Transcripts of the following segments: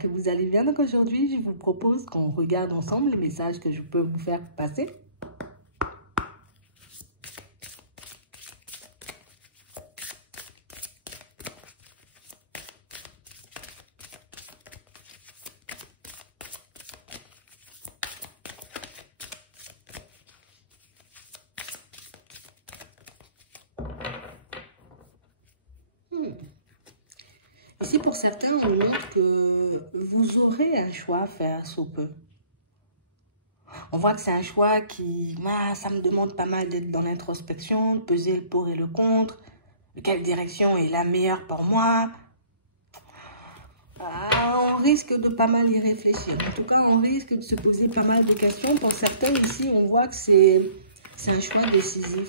que vous allez bien. Donc aujourd'hui, je vous propose qu'on regarde ensemble les messages que je peux vous faire passer. Ici, pour certains, on montre que vous aurez un choix à faire sous peu. On voit que c'est un choix qui, ça me demande pas mal d'être dans l'introspection, de peser le pour et le contre, de quelle direction est la meilleure pour moi. On risque de pas mal y réfléchir. En tout cas, on risque de se poser pas mal de questions. Pour certains, ici, on voit que c'est un choix décisif.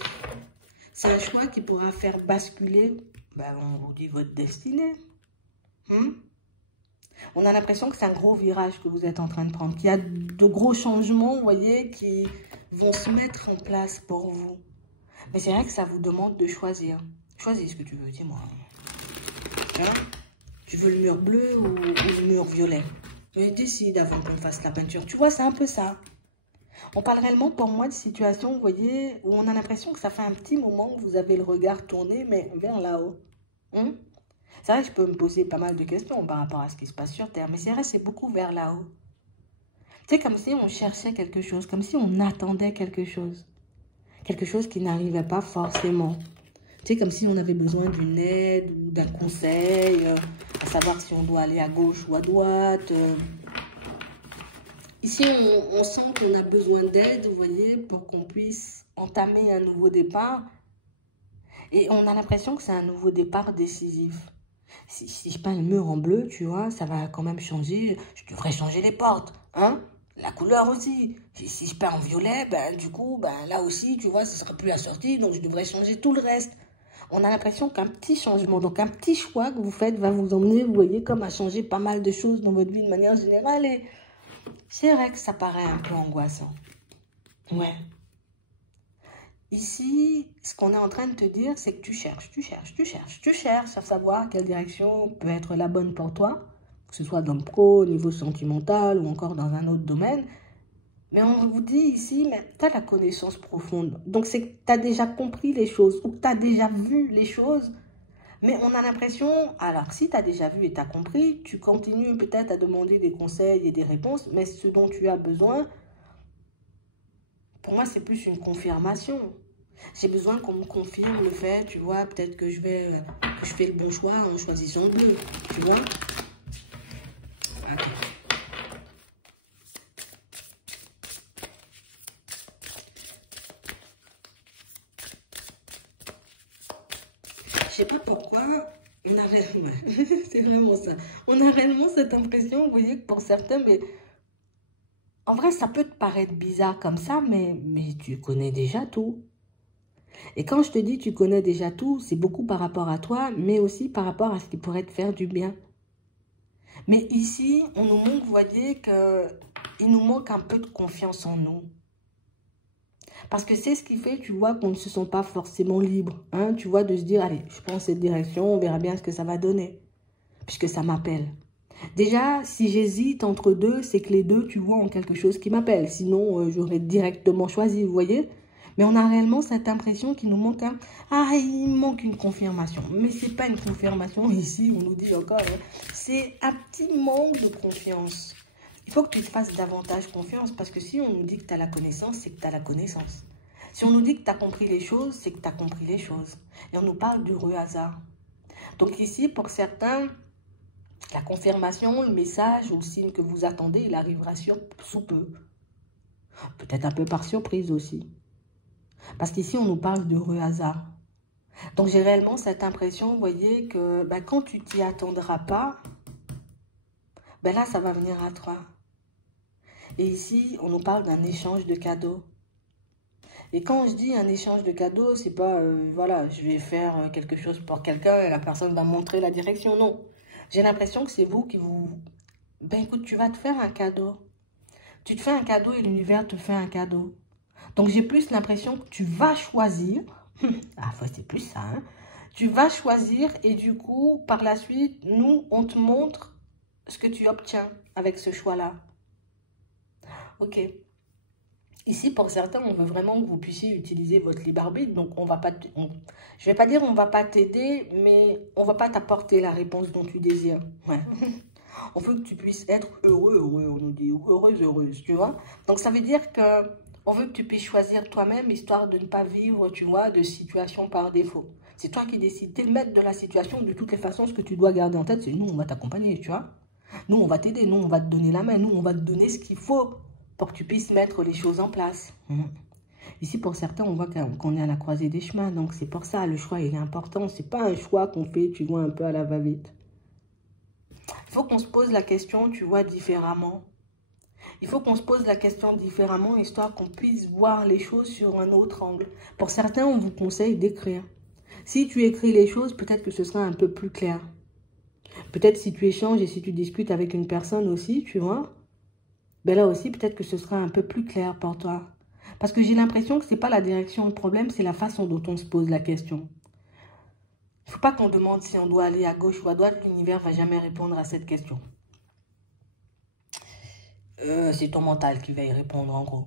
C'est un choix qui pourra faire basculer, on vous dit, votre destinée. On a l'impression que c'est un gros virage que vous êtes en train de prendre, qu'il y a de gros changements, vous voyez, qui vont se mettre en place pour vous. Mais c'est vrai que ça vous demande de choisir. Choisis ce que tu veux, dis-moi. Hein? Tu veux le mur bleu ou le mur violet? Décide avant qu'on fasse la peinture. Tu vois, c'est un peu ça. On parle réellement pour moi de situations, vous voyez, où on a l'impression que ça fait un petit moment que vous avez le regard tourné, mais vers là-haut. C'est vrai que je peux me poser pas mal de questions par rapport à ce qui se passe sur Terre, mais c'est vrai, c'est beaucoup vers là-haut. C'est comme si on cherchait quelque chose, comme si on attendait quelque chose. Quelque chose qui n'arrivait pas forcément. C'est comme si on avait besoin d'une aide ou d'un conseil, à savoir si on doit aller à gauche ou à droite. Ici, on sent qu'on a besoin d'aide, vous voyez, pour qu'on puisse entamer un nouveau départ. Et on a l'impression que c'est un nouveau départ décisif. Si je peins le mur en bleu, tu vois, ça va quand même changer. Je devrais changer les portes, hein? La couleur aussi. Si je peins en violet, du coup, là aussi, tu vois, ce sera plus assorti, donc je devrais changer tout le reste. On a l'impression qu'un petit changement, donc un petit choix que vous faites va vous emmener, vous voyez, comme à changer pas mal de choses dans votre vie de manière générale. Et c'est vrai que ça paraît un peu angoissant. Ouais. Ici, ce qu'on est en train de te dire, c'est que tu cherches à savoir quelle direction peut être la bonne pour toi, que ce soit dans le pro, au niveau sentimental ou encore dans un autre domaine. Mais on vous dit ici, mais tu as la connaissance profonde. Donc, c'est que tu as déjà compris les choses ou que tu as déjà vu les choses. Mais on a l'impression, alors si tu as déjà vu et tu as compris, tu continues peut-être à demander des conseils et des réponses, mais ce dont tu as besoin, pour moi, c'est plus une confirmation. J'ai besoin qu'on me confirme le fait, tu vois, peut-être que je fais le bon choix en choisissant le bleu, tu vois. Attends. Je sais pas pourquoi, on a réellement, c'est vraiment ça. On a réellement cette impression, vous voyez, que pour certains, mais en vrai, ça peut te paraître bizarre comme ça, mais tu connais déjà tout. Et quand je te dis tu connais déjà tout, c'est beaucoup par rapport à toi, mais aussi par rapport à ce qui pourrait te faire du bien. Mais ici, on nous montre, vous voyez, qu'il nous manque un peu de confiance en nous. Parce que c'est ce qui fait, tu vois, qu'on ne se sent pas forcément libre. Hein, tu vois, de se dire, allez, je prends cette direction, on verra bien ce que ça va donner. Puisque ça m'appelle. Déjà, si j'hésite entre deux, c'est que les deux, tu vois, ont quelque chose qui m'appelle. Sinon, j'aurais directement choisi, vous voyez. Mais on a réellement cette impression qu'il nous manque il manque une confirmation. Mais ce n'est pas une confirmation ici, on nous dit encore. C'est un petit manque de confiance. Il faut que tu te fasses davantage confiance parce que si on nous dit que tu as la connaissance, c'est que tu as la connaissance. Si on nous dit que tu as compris les choses, c'est que tu as compris les choses. Et on nous parle d'heureux hasard. Donc ici, pour certains, la confirmation, le message ou le signe que vous attendez, il arrivera sous peu. Peut-être un peu par surprise aussi. Parce qu'ici, on nous parle d'heureux hasard. Donc, j'ai réellement cette impression, vous voyez, que quand tu t'y attendras pas, là, ça va venir à toi. Et ici, on nous parle d'un échange de cadeaux. Et quand je dis un échange de cadeaux, c'est pas, voilà, je vais faire quelque chose pour quelqu'un et la personne va me montrer la direction. Non. J'ai l'impression que c'est vous qui vous... écoute, tu vas te faire un cadeau. Tu te fais un cadeau et l'univers te fait un cadeau. Donc, j'ai plus l'impression que tu vas choisir. C'est plus ça, hein. Tu vas choisir et du coup, par la suite, nous, on te montre ce que tu obtiens avec ce choix-là. Ok. Ici, pour certains, on veut vraiment que vous puissiez utiliser votre libre arbitre. Donc, on va pas, je vais pas dire on va pas t'aider, mais on va pas t'apporter la réponse dont tu désires. Ouais. On veut que tu puisses être heureux, heureux, on nous dit, ou heureuse, heureuse, tu vois. Donc, ça veut dire que on veut que tu puisses choisir toi-même, histoire de ne pas vivre, tu vois, de situation par défaut. C'est toi qui décides. T'es le maître de la situation. De toutes les façons, ce que tu dois garder en tête, c'est nous, on va t'accompagner, tu vois. Nous, on va t'aider. Nous, on va te donner la main. Nous, on va te donner ce qu'il faut pour que tu puisses mettre les choses en place. Ici, pour certains, on voit qu'on est à la croisée des chemins. Donc, c'est pour ça, le choix, il est important. C'est pas un choix qu'on fait, tu vois, un peu à la va-vite. Il faut qu'on se pose la question, tu vois, différemment. Il faut qu'on se pose la question différemment, histoire qu'on puisse voir les choses sur un autre angle. Pour certains, on vous conseille d'écrire. Si tu écris les choses, peut-être que ce sera un peu plus clair. Peut-être si tu échanges et si tu discutes avec une personne aussi, tu vois, ben là aussi, peut-être que ce sera un peu plus clair pour toi. Parce que j'ai l'impression que ce n'est pas la direction le problème, c'est la façon dont on se pose la question. Il ne faut pas qu'on demande si on doit aller à gauche ou à droite, l'univers ne va jamais répondre à cette question. C'est ton mental qui va y répondre en gros.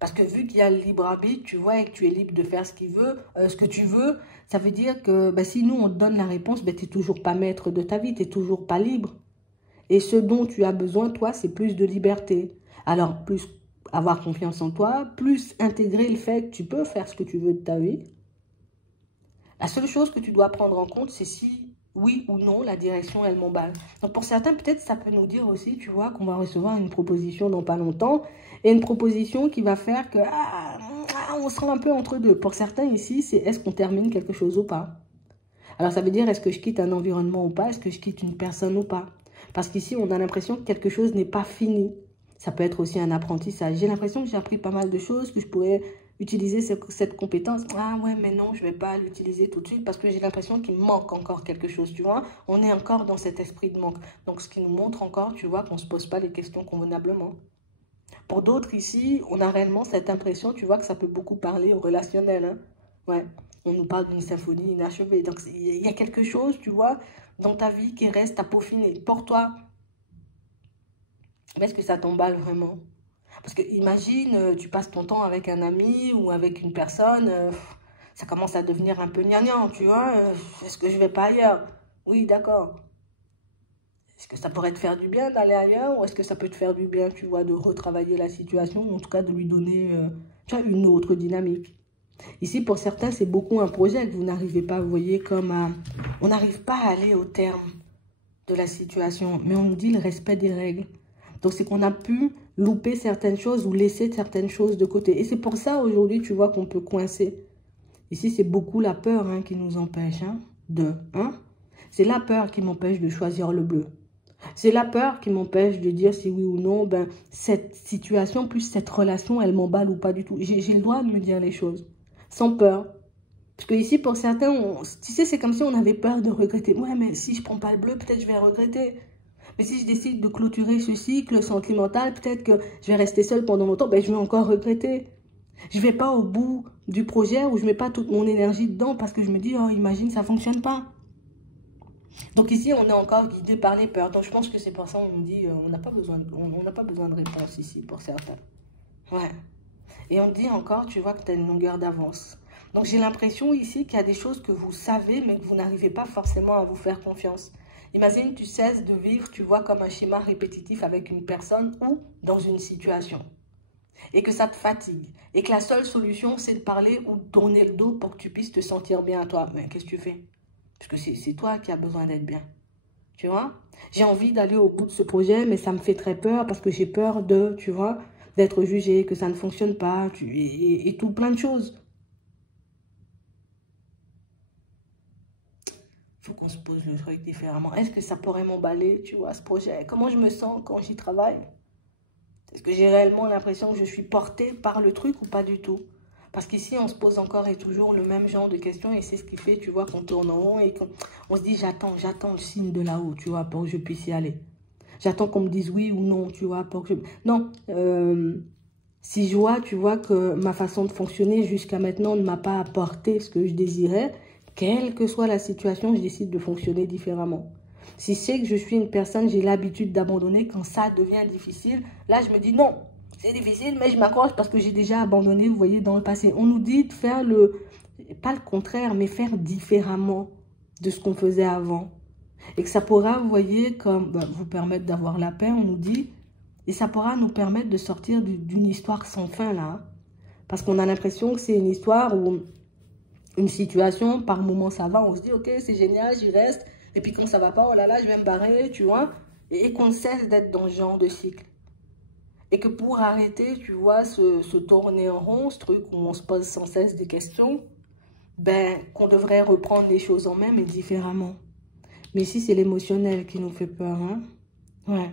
Parce que vu qu'il y a le libre arbitre, tu vois, et que tu es libre de faire ce que tu veux, ça veut dire que bah, si nous on te donne la réponse, bah, tu n'es toujours pas maître de ta vie, tu n'es toujours pas libre. Et ce dont tu as besoin, toi, c'est plus de liberté. Alors, plus avoir confiance en toi, plus intégrer le fait que tu peux faire ce que tu veux de ta vie. La seule chose que tu dois prendre en compte, c'est si, oui ou non, la direction, elle m'emballe. Donc, pour certains, peut-être, ça peut nous dire aussi, tu vois, qu'on va recevoir une proposition dans pas longtemps. Et une proposition qui va faire que, on sera un peu entre deux. Pour certains, ici, c'est est-ce qu'on termine quelque chose ou pas? Alors, ça veut dire, est-ce que je quitte un environnement ou pas? Est-ce que je quitte une personne ou pas? Parce qu'ici, on a l'impression que quelque chose n'est pas fini. Ça peut être aussi un apprentissage. J'ai l'impression que j'ai appris pas mal de choses, que je pourrais utiliser cette compétence. Ah ouais, mais non, je ne vais pas l'utiliser tout de suite parce que j'ai l'impression qu'il me manque encore quelque chose, tu vois. On est encore dans cet esprit de manque. Donc, ce qui nous montre encore, tu vois, qu'on ne se pose pas les questions convenablement. Pour d'autres ici, on a réellement cette impression, tu vois, que ça peut beaucoup parler au relationnel. Hein. Ouais, on nous parle d'une symphonie inachevée. Donc, il y a quelque chose, tu vois, dans ta vie qui reste à peaufiner. Pour toi, est-ce que ça t'emballe vraiment? Parce que imagine, tu passes ton temps avec un ami ou avec une personne, ça commence à devenir un peu gnangnan, tu vois. Est-ce que je vais pas ailleurs? Oui, d'accord. Est-ce que ça pourrait te faire du bien d'aller ailleurs ou est-ce que ça peut te faire du bien, tu vois, de retravailler la situation ou en tout cas de lui donner tu vois, une autre dynamique? Ici, pour certains, c'est beaucoup un projet que vous n'arrivez pas, vous voyez, on n'arrive pas à aller au terme de la situation, mais on nous dit le respect des règles. Donc, c'est qu'on a pu louper certaines choses ou laisser certaines choses de côté. Et c'est pour ça, aujourd'hui, tu vois qu'on peut coincer. Ici, c'est beaucoup la peur hein, qui nous empêche. C'est la peur qui m'empêche de choisir le bleu. C'est la peur qui m'empêche de dire si oui ou non, ben, cette situation plus cette relation, elle m'emballe ou pas du tout. J'ai le droit de me dire les choses, sans peur. Parce que ici, pour certains, tu sais, c'est comme si on avait peur de regretter. Ouais, mais si je prends pas le bleu, peut-être je vais regretter. Mais si je décide de clôturer ce cycle sentimental, peut-être que je vais rester seule pendant longtemps, ben, je vais encore regretter. Je vais pas au bout du projet où je mets pas toute mon énergie dedans parce que je me dis, oh, imagine, ça fonctionne pas. Donc ici, on est encore guidé par les peurs. Donc je pense que c'est pour ça qu'on nous dit, on n'a pas besoin de réponse ici pour certains. Ouais. Et on dit encore, tu vois que tu as une longueur d'avance. Donc j'ai l'impression ici qu'il y a des choses que vous savez, mais que vous n'arrivez pas forcément à vous faire confiance. Imagine, tu cesses de vivre, tu vois, comme un schéma répétitif avec une personne ou dans une situation. Et que ça te fatigue. Et que la seule solution, c'est de parler ou de tourner le dos pour que tu puisses te sentir bien à toi. Mais qu'est-ce que tu fais? Parce que c'est toi qui as besoin d'être bien. Tu vois? J'ai envie d'aller au bout de ce projet, mais ça me fait très peur parce que j'ai peur de, tu vois, d'être jugée, que ça ne fonctionne pas, et tout plein de choses. Il faut qu'on se pose le truc différemment. Est-ce que ça pourrait m'emballer, tu vois, ce projet? Comment je me sens quand j'y travaille? Est-ce que j'ai réellement l'impression que je suis portée par le truc ou pas du tout? Parce qu'ici, on se pose encore et toujours le même genre de questions et c'est ce qui fait, tu vois, qu'on tourne en rond et qu'on se dit, j'attends le signe de là-haut, tu vois, pour que je puisse y aller. J'attends qu'on me dise oui ou non, tu vois, pour que je... Non, si je vois, tu vois, que ma façon de fonctionner jusqu'à maintenant ne m'a pas apporté ce que je désirais, quelle que soit la situation, je décide de fonctionner différemment. Si c'est que je suis une personne, j'ai l'habitude d'abandonner quand ça devient difficile, là, je me dis non, c'est difficile, mais je m'accroche parce que j'ai déjà abandonné, vous voyez, dans le passé. On nous dit de faire pas le contraire, mais faire différemment de ce qu'on faisait avant. Et que ça pourra, vous voyez, comme vous permettre d'avoir la paix, on nous dit, et ça pourra nous permettre de sortir d'une histoire sans fin, là. Hein. Parce qu'on a l'impression que c'est une histoire où une situation, par moment ça va, on se dit, ok, c'est génial, j'y reste. Et puis quand ça va pas, oh là là, je vais me barrer, tu vois. Et qu'on cesse d'être dans ce genre de cycle. Et que pour arrêter, tu vois, se tourner en rond, ce truc où on se pose sans cesse des questions, ben, qu'on devrait reprendre les choses en main, mais différemment. Mais ici, c'est l'émotionnel qui nous fait peur, hein. Ouais.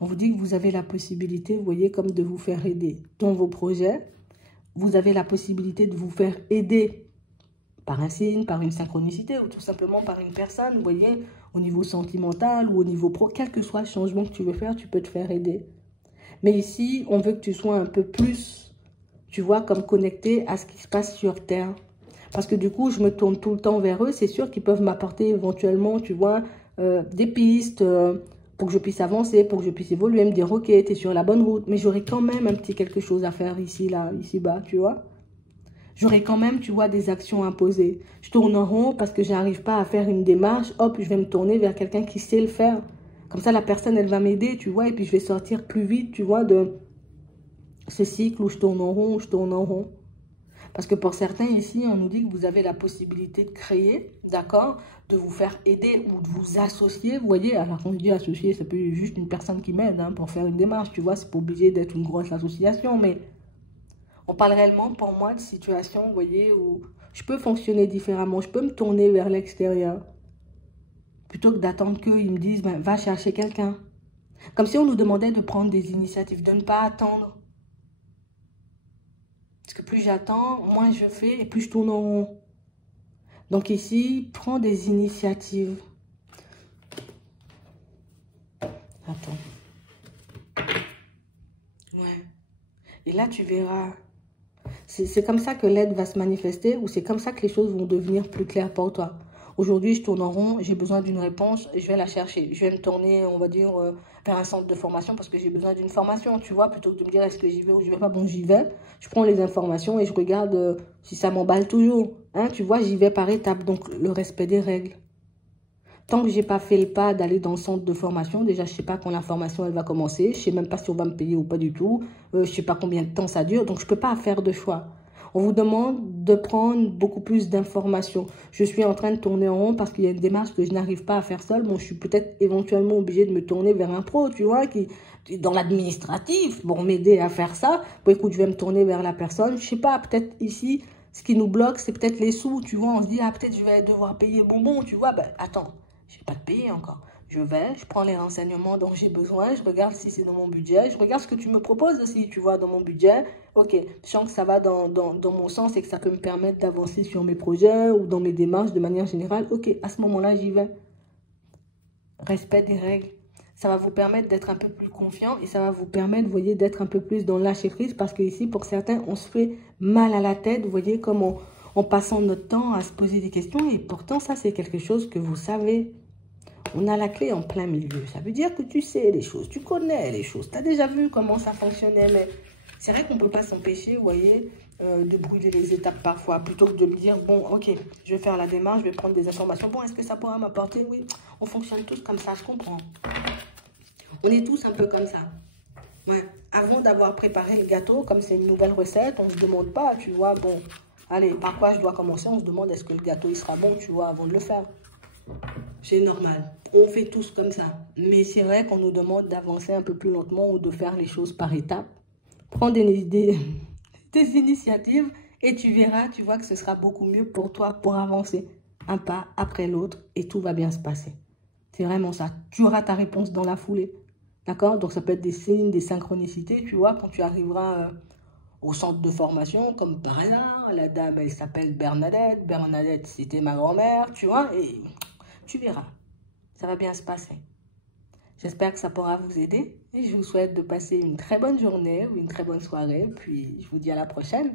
On vous dit que vous avez la possibilité, vous voyez, comme de vous faire aider dans vos projets. Vous avez la possibilité de vous faire aider par un signe, par une synchronicité ou tout simplement par une personne, vous voyez, au niveau sentimental ou au niveau pro, quel que soit le changement que tu veux faire, tu peux te faire aider. Mais ici, on veut que tu sois un peu plus, tu vois, comme connecté à ce qui se passe sur Terre. Parce que du coup, je me tourne tout le temps vers eux. C'est sûr qu'ils peuvent m'apporter éventuellement, tu vois, des pistes pour que je puisse avancer, pour que je puisse évoluer, me dire, ok, tu es sur la bonne route. Mais j'aurai quand même un petit quelque chose à faire ici, là, ici-bas, tu vois. J'aurai quand même, tu vois, des actions à poser. Je tourne en rond parce que je n'arrive pas à faire une démarche. Hop, je vais me tourner vers quelqu'un qui sait le faire. Comme ça, la personne, elle va m'aider, tu vois. Et puis, je vais sortir plus vite, tu vois, de ce cycle où je tourne en rond, où je tourne en rond. Parce que pour certains ici, on nous dit que vous avez la possibilité de créer, d'accord, de vous faire aider ou de vous associer, vous voyez. Alors quand je dis associer, ça peut être juste une personne qui m'aide hein, pour faire une démarche, tu vois. C'est pas obligé d'être une grosse association, mais on parle réellement pour moi de situations, vous voyez, où je peux fonctionner différemment. Je peux me tourner vers l'extérieur plutôt que d'attendre qu'ils me disent, ben, va chercher quelqu'un. Comme si on nous demandait de prendre des initiatives, de ne pas attendre. Parce que plus j'attends, moins je fais et plus je tourne en rond. Donc ici, prends des initiatives. Attends. Ouais. Et là, tu verras. C'est comme ça que l'aide va se manifester ou c'est comme ça que les choses vont devenir plus claires pour toi. Aujourd'hui, je tourne en rond, j'ai besoin d'une réponse, je vais la chercher. Je vais me tourner, on va dire, vers un centre de formation parce que j'ai besoin d'une formation, tu vois, plutôt que de me dire est-ce que j'y vais ou je vais pas. Bon, j'y vais, je prends les informations et je regarde si ça m'emballe toujours. Hein, tu vois, j'y vais par étapes, donc le respect des règles. Tant que j'ai pas fait le pas d'aller dans le centre de formation, déjà, je sais pas quand la formation, elle va commencer. Je sais même pas si on va me payer ou pas du tout. Je sais pas combien de temps ça dure. Donc, je peux pas faire de choix. On vous demande de prendre beaucoup plus d'informations. Je suis en train de tourner en rond parce qu'il y a une démarche que je n'arrive pas à faire seule. Bon, je suis peut-être éventuellement obligée de me tourner vers un pro, tu vois, qui dans l'administratif, pour m'aider à faire ça. Bon, écoute, je vais me tourner vers la personne. Je sais pas, peut-être ici, ce qui nous bloque, c'est peut-être les sous, tu vois. On se dit, ah, peut-être je vais devoir payer bonbon, tu vois. Ben, attends. Je n'ai pas de payer encore. Je vais, je prends les renseignements dont j'ai besoin, je regarde si c'est dans mon budget, je regarde ce que tu me proposes aussi, tu vois, dans mon budget. Ok, je sens que ça va dans mon sens et que ça peut me permettre d'avancer sur mes projets ou dans mes démarches de manière générale. Ok, à ce moment-là, j'y vais. Respect des règles. Ça va vous permettre d'être un peu plus confiant et ça va vous permettre, vous voyez, d'être un peu plus dans le lâcher-prise parce que ici, pour certains, on se fait mal à la tête, vous voyez, comme en passant notre temps à se poser des questions. Et pourtant, ça, c'est quelque chose que vous savez. On a la clé en plein milieu. Ça veut dire que tu sais les choses, tu connais les choses. Tu as déjà vu comment ça fonctionnait. Mais c'est vrai qu'on ne peut pas s'empêcher, vous voyez, de brûler les étapes parfois. Plutôt que de me dire, bon, ok, je vais faire la démarche, je vais prendre des informations. Bon, est-ce que ça pourra m'apporter? Oui, on fonctionne tous comme ça, je comprends. On est tous un peu comme ça. Ouais. Avant d'avoir préparé le gâteau, comme c'est une nouvelle recette, on ne se demande pas, tu vois, bon, allez, par quoi je dois commencer? On se demande est-ce que le gâteau, il sera bon, tu vois, avant de le faire. C'est normal. On fait tous comme ça. Mais c'est vrai qu'on nous demande d'avancer un peu plus lentement ou de faire les choses par étapes. Prends des initiatives et tu verras, tu vois que ce sera beaucoup mieux pour toi pour avancer un pas après l'autre et tout va bien se passer. C'est vraiment ça. Tu auras ta réponse dans la foulée. D'accord? Donc ça peut être des signes, des synchronicités, tu vois, quand tu arriveras au centre de formation, comme par hasard, la dame, elle s'appelle Bernadette. Bernadette, c'était ma grand-mère, tu vois, et tu verras. Ça va bien se passer. J'espère que ça pourra vous aider et je vous souhaite de passer une très bonne journée ou une très bonne soirée. Puis je vous dis à la prochaine.